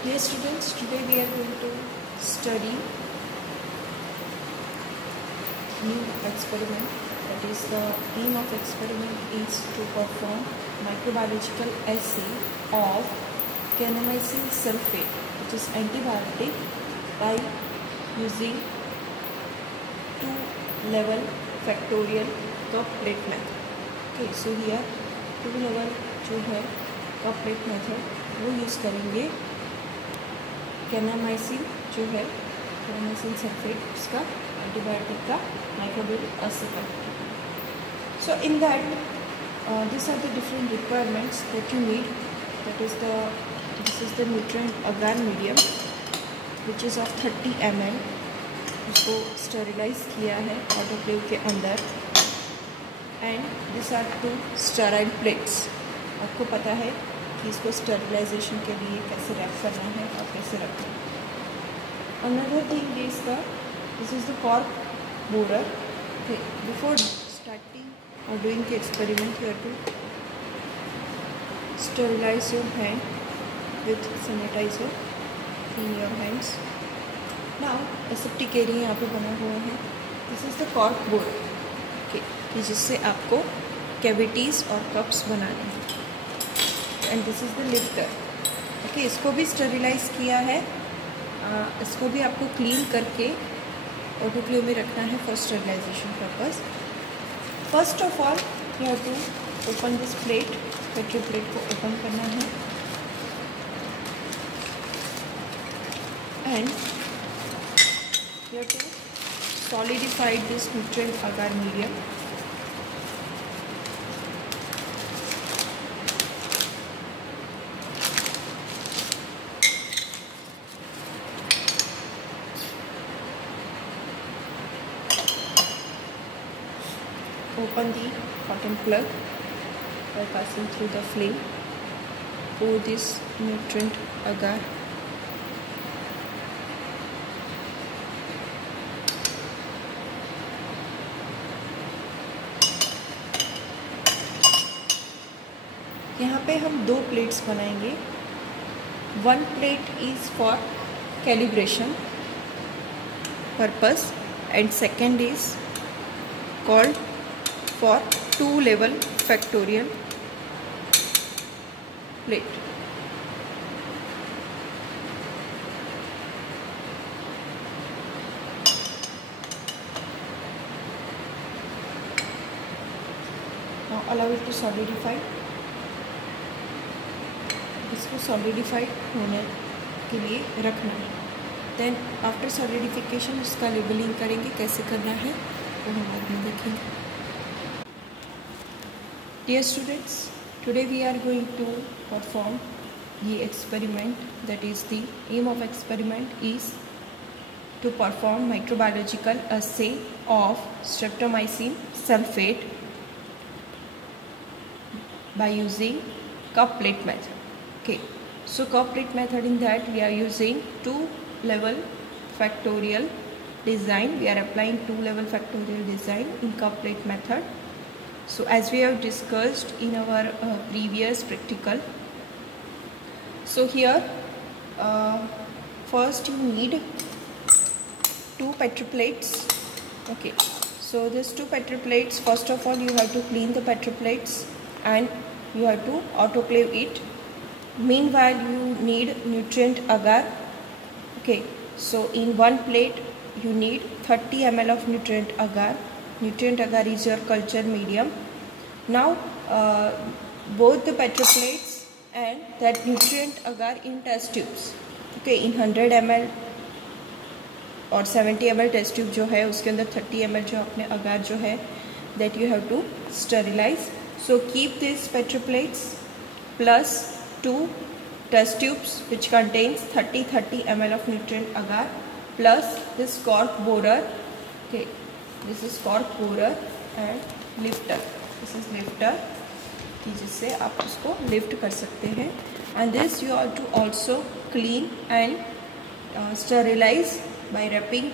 Dear students, today we are going to study new experiment. That is, the aim of experiment is to perform microbiological assay of kanamycin sulfate, which is antibiotic, by using 2-level factorial cup plate method. Okay, so here 2-level जो है cup plate method वो यूज़ करेंगे कैनामाइसिन जो है kanamycin sulphate उसका एंटीबायोटिक का microbial assay करते हैं. So in that these are the different requirements that you need. This is the nutrient agar medium which is of 30 ml. उसको स्टरलाइज किया है ऑटोक्लेव के अंदर. And this are 2 sterile plates. आपको पता है कि इसको स्टरलाइजेशन के लिए कैसे रैप करना है और कैसे रखना है. Another thing is this is the cork borer. Before starting और doing the experiment you have to sterilize your hand with sanitizer in your hands. Now aseptic area यहाँ पे बना हुआ है. This is the cork borer. Okay, कि जिससे आपको cavities और कप्स बनाने हैं. And this is the lifter. Okay, इसको भी स्टरलाइज किया है. इसको भी आपको क्लीन करके ऑटोक्लेव में रखना है for sterilisation purpose. First of all you have to open this plate. Petri plate को ओपन करना है and you have to solidify this nutrient agar medium. Open the cotton plug by passing through the flame. Pour this nutrient agar. यहाँ पे हम 2 plates बनाएंगे. 1 plate is for calibration purpose and second is called for 2-level factorial plate. Now allow it to solidify. इसको solidified होने के लिए रखना है. देन आफ्टर सॉलिडिफिकेशन इसका लेबलिंग करेंगे. कैसे करना है वो हम बाद में देखेंगे. Dear students, today we are going to perform ये experiment. That is the aim of experiment is to perform microbiological assay of streptomycin sulphate by using cup plate method. Okay, so cup plate method, in that we are using 2-level factorial design. We are applying 2-level factorial design in cup plate method. So as we have discussed in our previous practical, so here first you need 2 petri plates. Okay, so these 2 petri plates, first of all you have to clean the petri plates and you have to autoclave it. Meanwhile you need nutrient agar. Okay, so in 1 plate you need 30 ml of nutrient agar. Nutrient agar is your culture medium. Now both the petri plates and that nutrient agar in test tubes. Okay, in 100 ml और 70 ml test tube जो है उसके अंदर 30 ml जो अपने अगार जो है that you have to sterilize. So keep these petri plates plus 2 test tubes which contains 30 ml of nutrient agar plus this cork borer. Okay, this is cork borer and lifter. This is lifter कि जिससे आप उसको lift कर सकते हैं. And this you have to also clean and sterilize by wrapping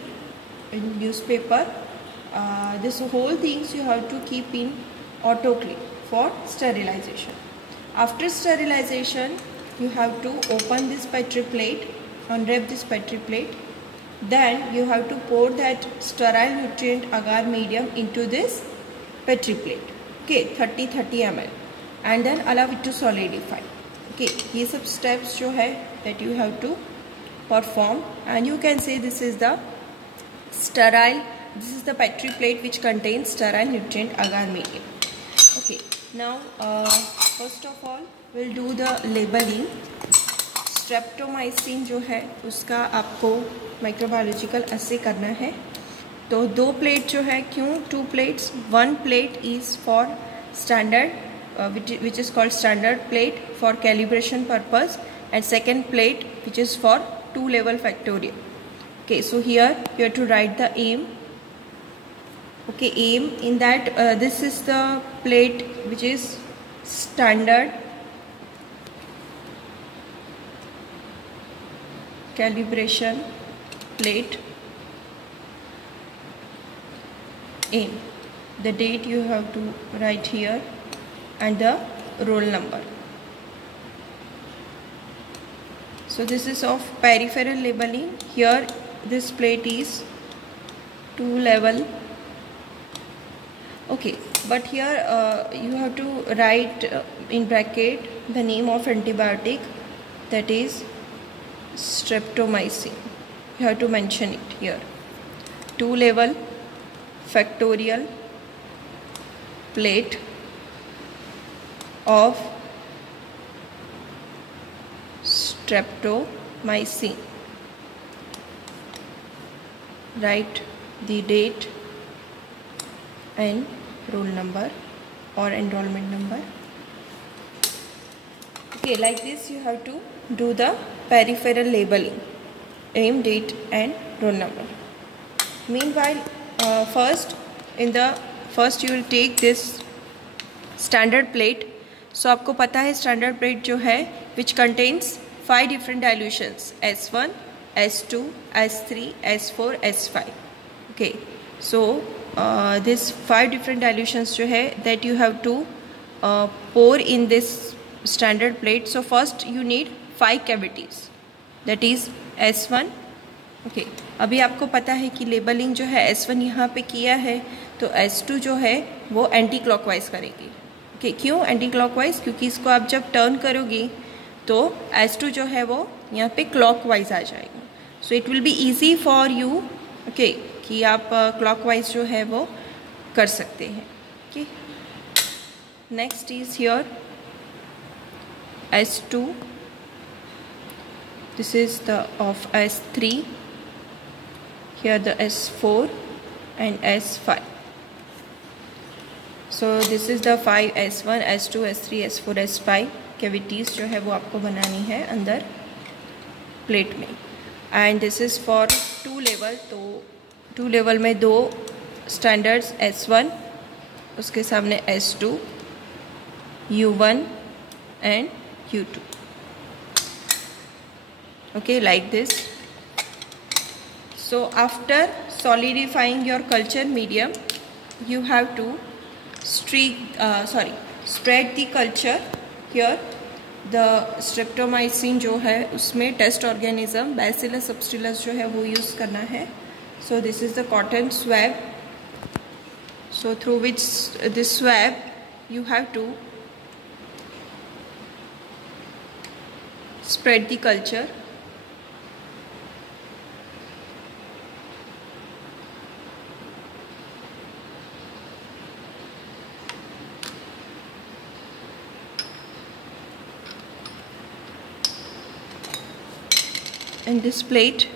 in newspaper. This whole things you have to keep in autoclave for sterilization. After sterilization you have to open this petri plate, unwrap this petri plate. Then you have to pour that sterile nutrient agar medium into this petri plate. Okay, 30 ml, and then allow it to solidify. Okay, ये सब steps जो है that you have to perform, and you can say this is the sterile. This is the petri plate which contains sterile nutrient agar medium. Okay, now first of all we'll do the labeling. Streptomycin जो है उसका आपको माइक्रोबायोलॉजिकल असे करना है. तो 2 प्लेट जो है, क्यों 2 प्लेट्स? 1 plate is for standard which is called standard plate for calibration purpose, and second plate which is for 2 level factorial. Okay, so here you have to write the aim. Okay, aim in that this is the plate which is standard calibration plate. Aim, the date you have to write here, and the roll number. So this is of peripheral labeling. Here this plate is 2 level. Okay, but here you have to write in bracket the name of antibiotic, that is streptomycin. You have to mention it here. 2 level factorial plate of streptomycin. Write the date and roll number or enrollment number. Okay, like this you have to do the peripheral labeling, aim, date and roll number. Meanwhile, first you will take this standard plate. So आपको पता है standard plate जो है which contains 5 different dilutions, S1, S2, S3, S4, S5. Okay, so this 5 different dilutions जो है that you have to pour in this standard plate. So first you need 5 cavities, that is S1. Okay, अभी आपको पता है कि लेबलिंग जो है S1 यहाँ पे किया है, तो S2 जो है वो एंटी क्लॉकवाइज करेगी. ओके, क्यों एंटी क्लॉकवाइज? क्योंकि इसको आप जब टर्न करोगी तो S2 जो है वो यहाँ पे क्लॉकवाइज आ जाएगा. So it will be easy for you, okay, कि आप क्लॉकवाइज जो है वो कर सकते हैं. Okay, next is here S2. This is the of S3. Here the S4 and S5. So this is the 5 S1, S2, S3, S4, S5 cavities जो है वो आपको बनानी है अंदर प्लेट में. एंड दिस इज़ फॉर 2 लेवल. तो 2 लेवल में 2 स्टैंडर्ड्स, S1, उसके सामने S2, U1 and U2. Okay, like this. So after solidifying your culture medium, you have to spread the culture. Here the streptomycin जो है उसमें टेस्ट ऑर्गेनिज्म Bacillus subtilis जो है वो यूज़ करना है. So this is the cotton swab. So through which this swab you have to spread the culture. And this plate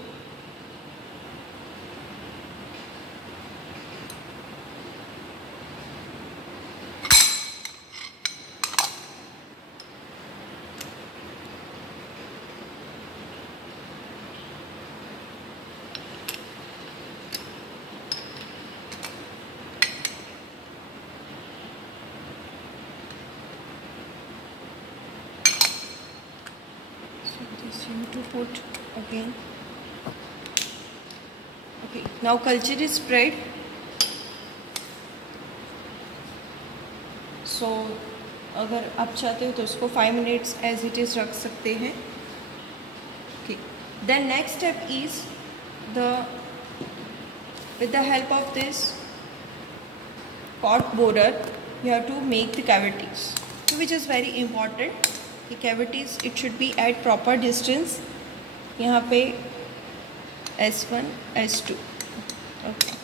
to put again. Okay, now culture is spread. So अगर आप चाहते हो तो उसको 5 मिनट्स एज इट इज़ रख सकते हैं. Okay, then next step is with the help of this pot borer you have to make the cavities, which is very important. The cavities it should be at proper distance. यहाँ पे S1 S2. Okay.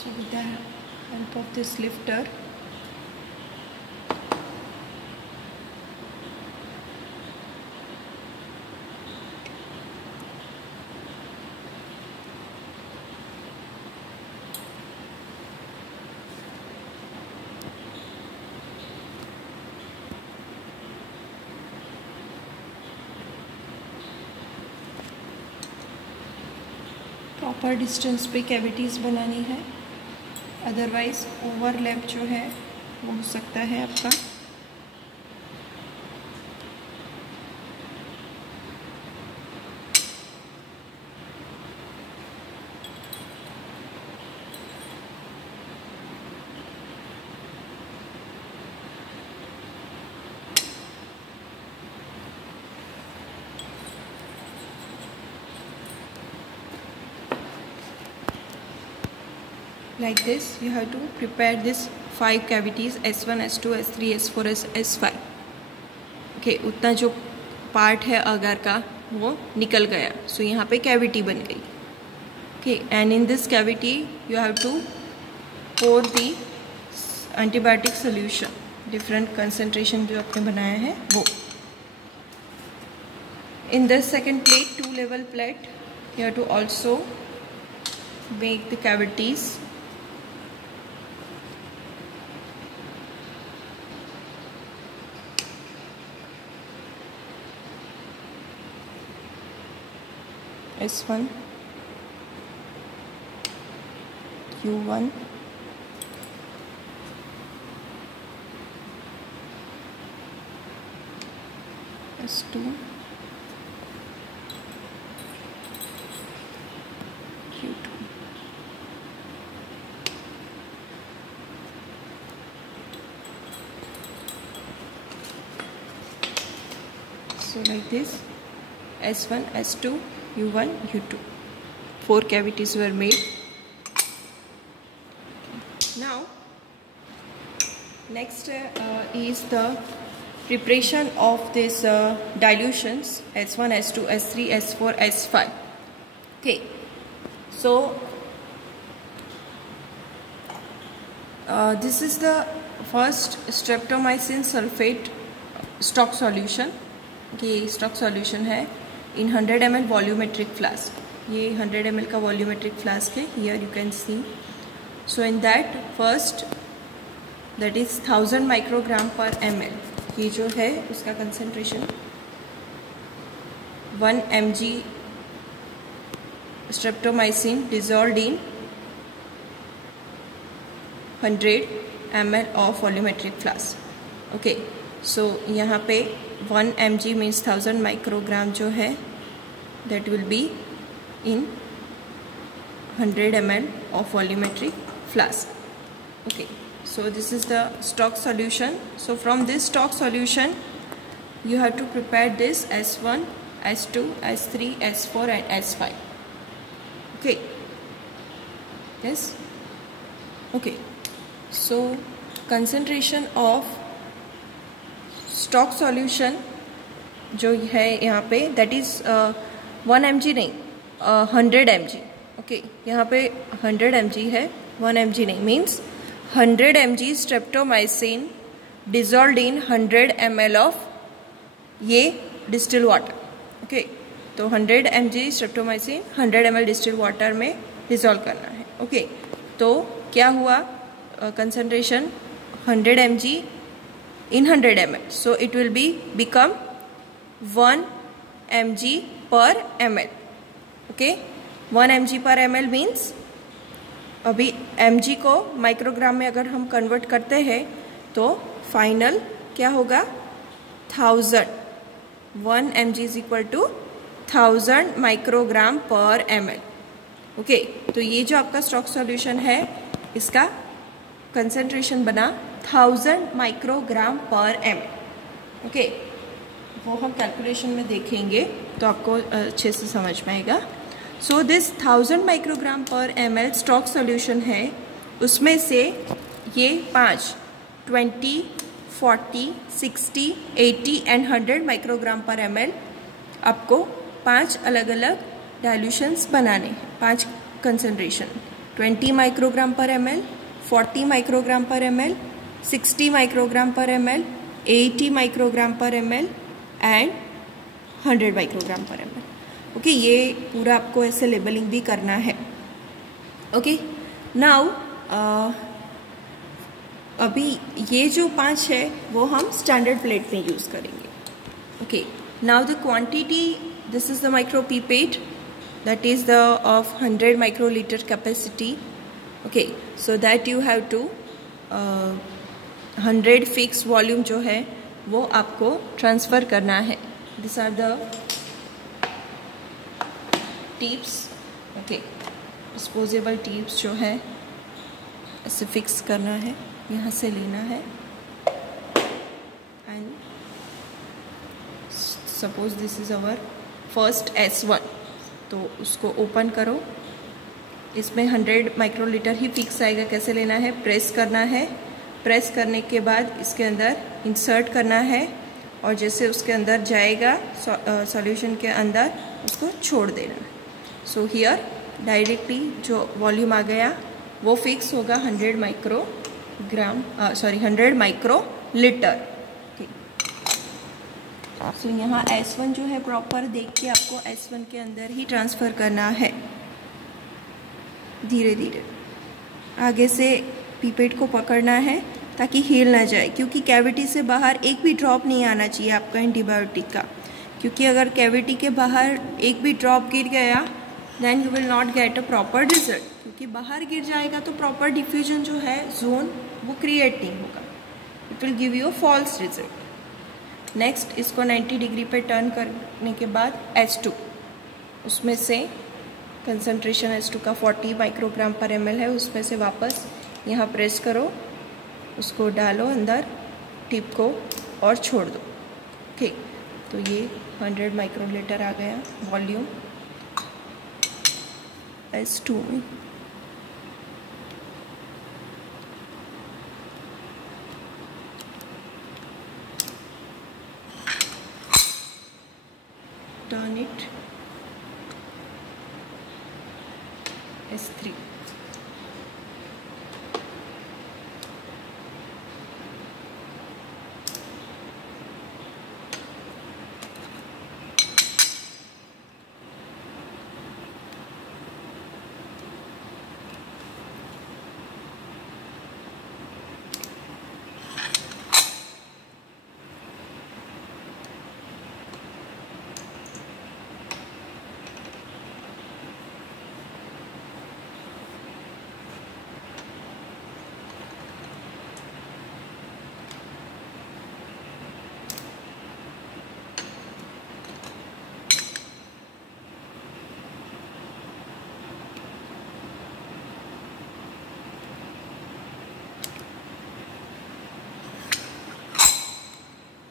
So with the help of this lifter, proper distance पे कैविटीज़ बनानी है, otherwise overlap जो है वो हो सकता है आपका. Like this you have to prepare this 5 cavities S1 S2 S3 S4 S5. Okay, उतना जो पार्ट है अगर का वो निकल गया, सो यहाँ पे कैविटी बन गई. Okay, and in this cavity you have to pour the antibiotic solution, different concentration जो आपने बनाया है वो. In this second plate, 2 level plate, you have to also make the cavities. S1 Q1 S2 Q2. So like this, S1 S2 U1 U2, 4 cavities were made. Now next is the preparation of this dilutions S1 S2 S3 S4 S5. Okay, so this is the first streptomycin sulfate stock solution. ये stock solution है इन 100 ml volumetric flask. ये 100 ml का volumetric flask है. Here you can see. So in that first that is 1000 microgram per ml. ये जो है उसका concentration 1 mg streptomycin dissolved in 100 ml of volumetric flask. Okay, so यहाँ पे 1 mg मीन्स 1000 माइक्रोग्राम जो है that will be in 100 ml of volumetric flask. Okay, so this is the stock solution. So from this stock solution you have to prepare this S1 S2 S3 S4 and S5. Okay, yes, okay. So concentration of stock solution जो है यहाँ पे that is 1 mg नहीं 100 mg. Okay, यहाँ पे 100 mg है, 1 mg नहीं, मीन्स 100 mg streptomycin dissolved in 100 ml of ये डिस्टिल वाटर. ओके, तो 100 mg streptomycin 100 ml distil water में डिजॉल्व करना है. ओके, तो क्या हुआ कंसनट्रेशन 100 mg in 100 ml. So it will become 1 mg per ml. Okay, 1 mg per ml means अभी mg को माइक्रोग्राम में अगर हम कन्वर्ट करते हैं तो फाइनल क्या होगा 1000, 1 mg is equal to 1000 microgram per ml। Okay, तो ये जो आपका स्टॉक सॉल्यूशन है इसका कंसेंट्रेशन बना 1000 माइक्रोग्राम पर ml। ओके, वो हम कैलकुलेशन में देखेंगे तो आपको अच्छे से समझ में आएगा। So this 1000 microgram per ml stock solution है, उसमें से ये 5 20, 40, 60, 80 एंड 100 माइक्रोग्राम पर ml आपको 5 अलग अलग डाइल्यूशंस बनाने हैं, 5 कंसंट्रेशन 20 microgram per ml, 40 microgram per ml, 60 microgram per ml, 80 microgram per ml and 100 microgram per ml। Okay, ये पूरा आपको ऐसे लेबलिंग भी करना है। ओके, नाउ अभी ये जो 5 है वो हम स्टैंडर्ड प्लेट में यूज़ करेंगे। Okay, now the quantity, this is the micro pipette that is the of 100 microliter capacity। okay, so that you have to 100 fixed volume जो है वो आपको ट्रांसफ़र करना है। This are the tips. Okay, disposable tips जो है ऐसे फिक्स करना है, यहाँ से लेना है and suppose this is our first S1, तो उसको ओपन करो, इसमें 100 माइक्रोलीटर ही फिक्स आएगा। कैसे लेना है, प्रेस करना है, प्रेस करने के बाद इसके अंदर इंसर्ट करना है और जैसे उसके अंदर जाएगा सॉल्यूशन के अंदर उसको छोड़ देना है। सो हियर डायरेक्टली जो वॉल्यूम आ गया वो फिक्स होगा 100 माइक्रोग्राम, सॉरी 100 माइक्रोलीटर। सो यहाँ S1 जो है प्रॉपर देख के आपको S1 के अंदर ही ट्रांसफ़र करना है। धीरे धीरे आगे से पीपेट को पकड़ना है ताकि हिल ना जाए, क्योंकि कैविटी से बाहर एक भी ड्रॉप नहीं आना चाहिए आपका एंटीबायोटिक का, क्योंकि अगर कैविटी के बाहर एक भी ड्रॉप गिर गया then you will not get a proper result, क्योंकि बाहर गिर जाएगा तो प्रॉपर डिफ्यूजन जो है जोन वो क्रिएट नहीं होगा, it will give you a false result. Next इसको 90 डिग्री पे टर्न करने के बाद S2, उसमें से कंसंट्रेशन S2 का 40 माइक्रोग्राम पर ml है, उसमें से वापस यहाँ प्रेस करो, उसको डालो अंदर टिप को और छोड़ दो। ठीक, तो ये 100 माइक्रोलीटर आ गया वॉल्यूम S2 में। Turn it S3।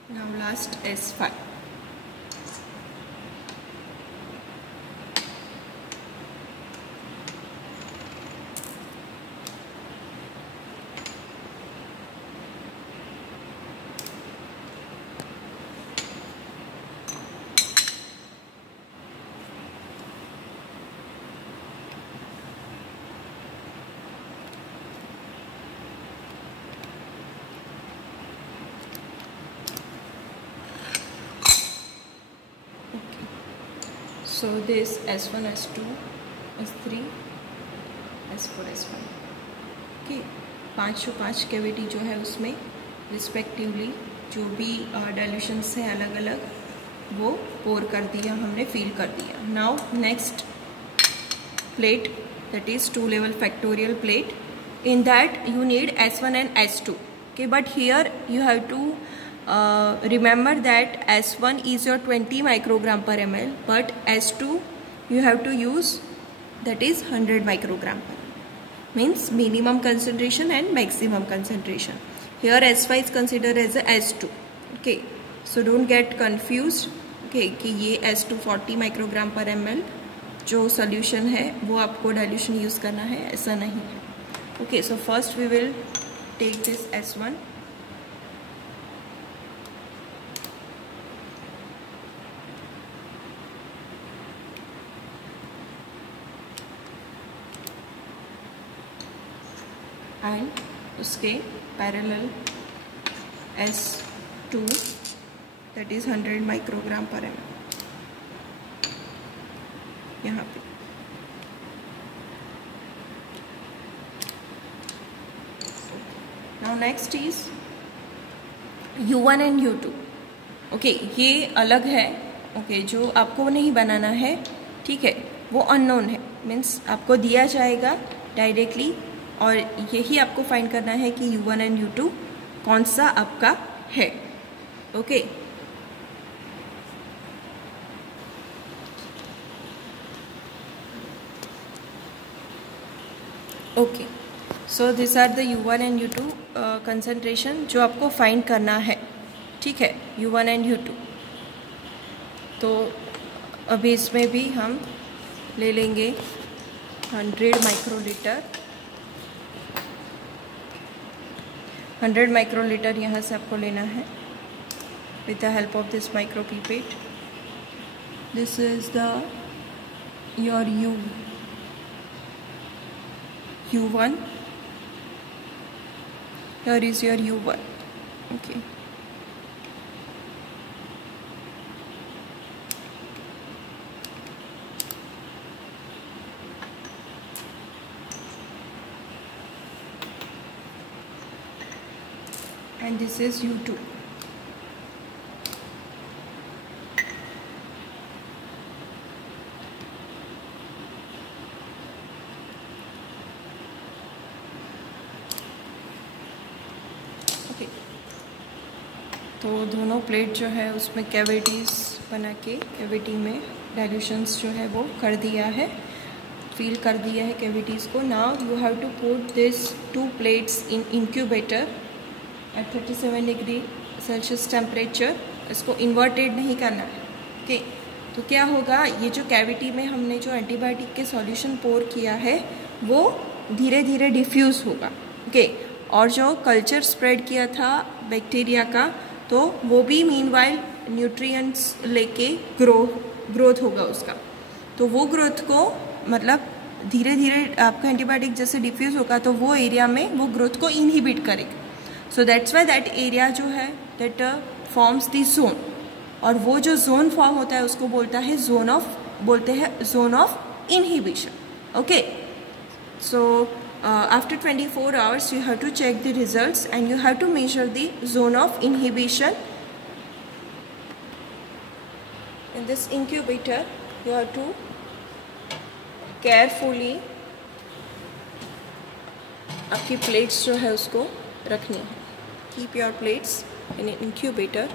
Now last S5। So this S1, S2, S3, S4, S5। Okay, 5 कैविटी जो है उसमें रिस्पेक्टिवली जो भी डाइल्यूशंस हैं अलग अलग वो पोर कर दिया हमने, फिल कर दिया। Now next plate that is 2 level factorial plate. In that you need S1 and S2. Okay, but here you have to remember that S1 is your 20 microgram per ml, but S2 you have to use that is 100 microgram per ml. Means minimum concentration and maximum concentration. Here S5 is considered as a S2. Okay, so don't get confused. Okay, कि ये S2 40 microgram per ml जो सोल्यूशन है वो आपको dilution use करना है, ऐसा नहीं है. Okay, so first we will take this S1. And उसके parallel S2 that is 100 microgram per ml यहाँ पे. Now next is U1 and U2. Okay, ये अलग है. ओके, जो आपको नहीं बनाना है, ठीक है, वो अननोन है. मीन्स आपको दिया जाएगा डायरेक्टली और यही आपको फाइंड करना है कि U1 एंड U2 कौन सा आपका है. Okay, okay, so this are the U1 and U2 concentration जो आपको फाइंड करना है. ठीक है, U1 एंड U2. तो अभी इसमें भी हम ले लेंगे 100 माइक्रोलीटर. 100 माइक्रोलीटर यहाँ से आपको लेना है with the help of this micro pipette. This is your U1. Here is your U1. Okay. And this is U2. तो दोनों प्लेट जो है उसमें कैविटीज़ बना के कैविटी में डाइल्यूशंस जो है वो कर दिया है, फिल कर दिया है कैविटीज़ को. Now you have to put this 2 plates in incubator at 37 degree celsius temperature. इसको इन्वर्टेड नहीं करना है. ओके, तो क्या होगा, ये जो कैविटी में हमने जो एंटीबायोटिक के सॉल्यूशन पोर किया है वो धीरे धीरे डिफ्यूज़ होगा. ओके, और जो कल्चर स्प्रेड किया था बैक्टीरिया का, तो वो भी मीनवाइल न्यूट्रिएंट्स लेके ग्रोथ होगा उसका. तो वो ग्रोथ को मतलब धीरे धीरे आपका एंटीबायोटिक जैसे डिफ्यूज़ होगा तो वो एरिया में वो ग्रोथ को इनहिबिट करेगा. So that's why that area जो है दैट फॉर्म्स द जोन, और वो जो जोन फॉर्म होता है उसको बोलते हैं zone of inhibition. Okay, so after 24 hours you have to check the results and you have to measure the zone of inhibition. In this incubator you have to carefully आपकी plates जो है उसको रखनी है. Keep your plates in an incubator.